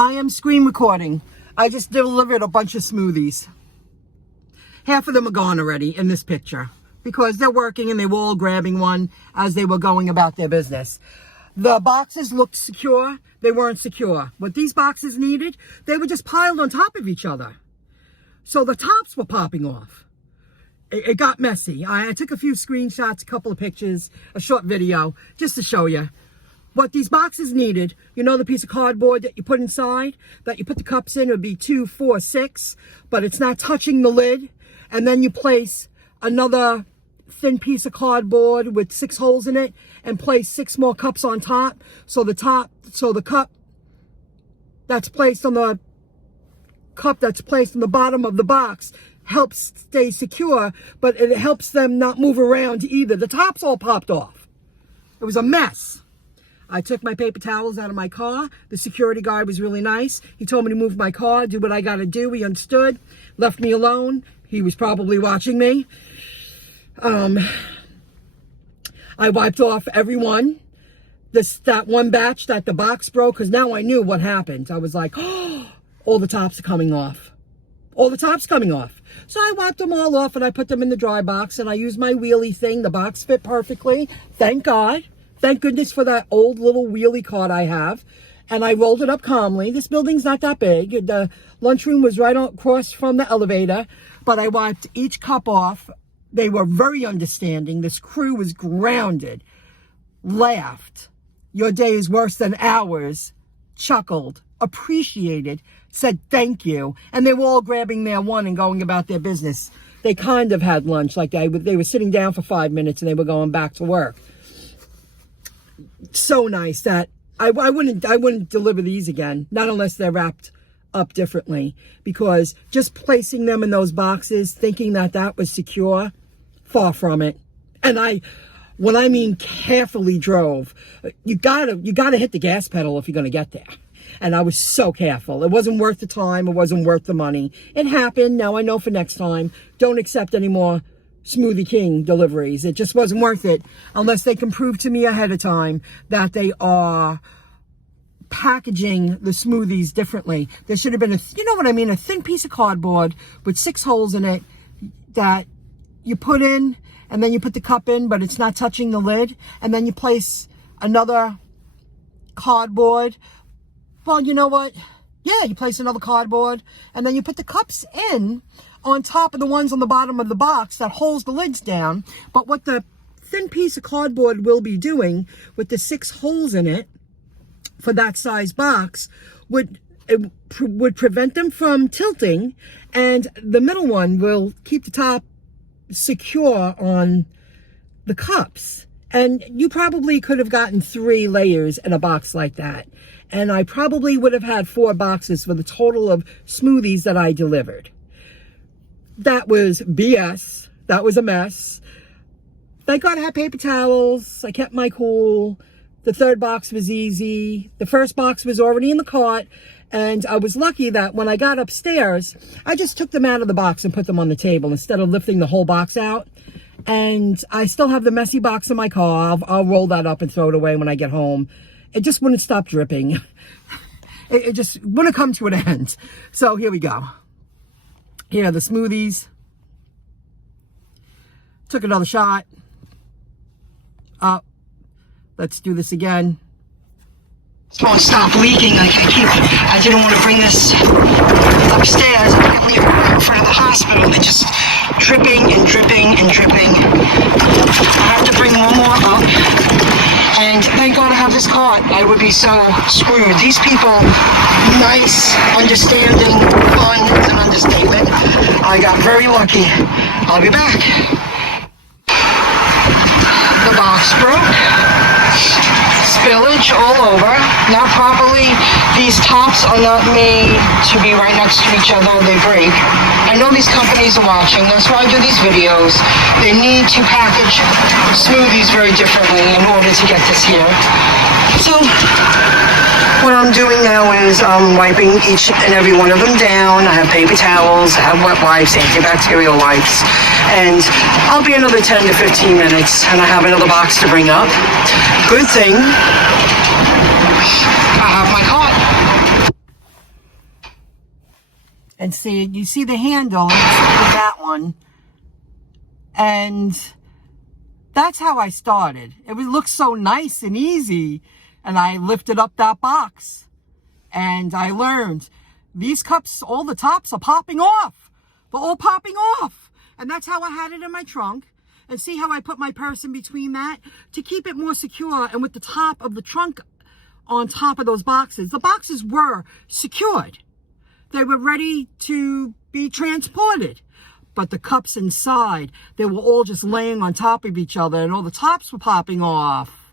I am screen recording. I just delivered a bunch of smoothies. Half of them are gone already in this picture because they're working and they were all grabbing one as they were going about their business. The boxes looked secure. They weren't secure. What these boxes needed, they were just piled on top of each other. So the tops were popping off. It got messy. I took a few screenshots, a couple of pictures, a short video, just to show you. What these boxes needed, you know the piece of cardboard that you put inside, that you put the cups in, it would be 2, 4, 6, but it's not touching the lid. And then you place another thin piece of cardboard with 6 holes in it and place 6 more cups on top. So the cup that's placed on the bottom of the box helps stay secure, but it helps them not move around either. The tops all popped off. It was a mess. I took my paper towels out of my car. The security guard was really nice. He told me to move my car, do what I got to do. He understood, left me alone. He was probably watching me. I wiped off everyone. That one batch that the box broke, because now I knew what happened. I was like, oh, all the tops are coming off. All the tops coming off. So I wiped them all off and I put them in the dry box and I used my wheelie thing. The box fit perfectly. Thank God. Thank goodness for that old little wheelie cart I have. And I rolled it up calmly. This building's not that big. The lunchroom was right across from the elevator. But I wiped each cup off. They were very understanding. This crew was grounded. Laughed. Your day is worse than ours. Chuckled. Appreciated. Said thank you. And they were all grabbing their one and going about their business. They kind of had lunch. Like they were sitting down for 5 minutes and they were going back to work. So nice that I wouldn't deliver these again, not unless they're wrapped up differently, because just placing them in those boxes, thinking that was secure, far from it. And when I mean carefully drove, you gotta hit the gas pedal if you're gonna get there. And I was so careful. It wasn't worth the time. It wasn't worth the money. It happened. Now I know for next time, don't accept any more Smoothie King deliveries. It just wasn't worth it unless they can prove to me ahead of time that they are packaging the smoothies differently. There should have been a thin piece of cardboard with 6 holes in it that you put in and then you put the cup in, but it's not touching the lid. And then you place another cardboard. Well, you know what? Yeah, you place another cardboard and then you put the cups in on top of the ones on the bottom of the box that holds the lids down. But what the thin piece of cardboard will be doing with the 6 holes in it for that size box would prevent them from tilting, and the middle one will keep the top secure on the cups. And you probably could have gotten 3 layers in a box like that. And I probably would have had 4 boxes for the total of smoothies that I delivered. That was BS. That was a mess. Thank God I had paper towels. I kept my cool. The 3rd box was easy. The 1st box was already in the cart. And I was lucky that when I got upstairs, I just took them out of the box and put them on the table instead of lifting the whole box out. And I still have the messy box in my car. I'll roll that up and throw it away when I get home. It just wouldn't stop dripping. It just wouldn't come to an end. So here we go. Here are the smoothies. Took another shot. Let's do this again. It won't stop leaking. I didn't want to bring this upstairs. I can't leave it right in front of the hospital. They're just dripping and dripping and dripping. I have to bring one more up. And thank God I have this cart. I would be so screwed. These people, nice, understanding, fun is an understatement. I got very lucky. I'll be back. The box broke. Spillage all over. Not properly. These tops are not made to be right next to each other. They break. I know these companies are watching. That's why I do these videos. They need to package smoothies very differently in order to get this here. So what I'm doing now is I'm wiping each and every one of them down. I have paper towels, I have wet wipes, antibacterial wipes, and I'll be another 10 to 15 minutes and I have another box to bring up. Good thing I have my cart. And see, you see the handle, and you see that one. And that's how I started. It looked so nice and easy. And I lifted up that box. And I learned, these cups, all the tops are popping off. They're all popping off. And that's how I had it in my trunk. And see how I put my purse in between that? To keep it more secure, and with the top of the trunk on top of those boxes. The boxes were secured. They were ready to be transported. But the cups inside, they were all just laying on top of each other, and all the tops were popping off.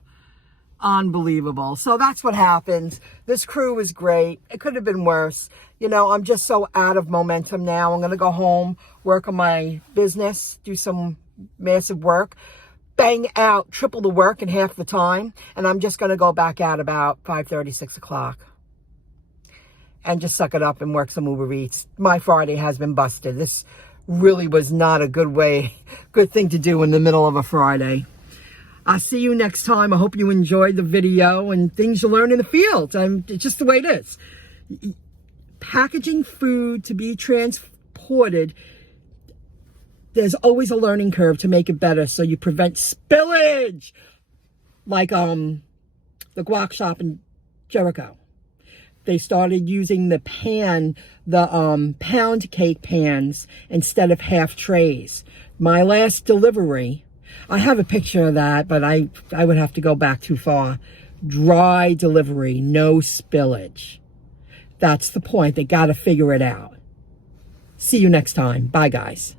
Unbelievable. So that's what happens. This crew was great. It could have been worse. You know, I'm just so out of momentum now. I'm going to go home, work on my business, do some massive work, bang out triple the work in half the time, and I'm just going to go back out about 5:30, 6 o'clock. And just suck it up and work some Uber Eats. My Friday has been busted. This really was not a good thing to do in the middle of a Friday. I'll see you next time. I hope you enjoyed the video and things you learn in the field. It's just the way it is. Packaging food to be transported, there's always a learning curve to make it better so you prevent spillage. Like the guac shop in Jericho. They started using the pound cake pans instead of half trays. My last delivery, I have a picture of that, but I would have to go back too far. Dry delivery, no spillage. That's the point. They got to figure it out. See you next time. Bye, guys.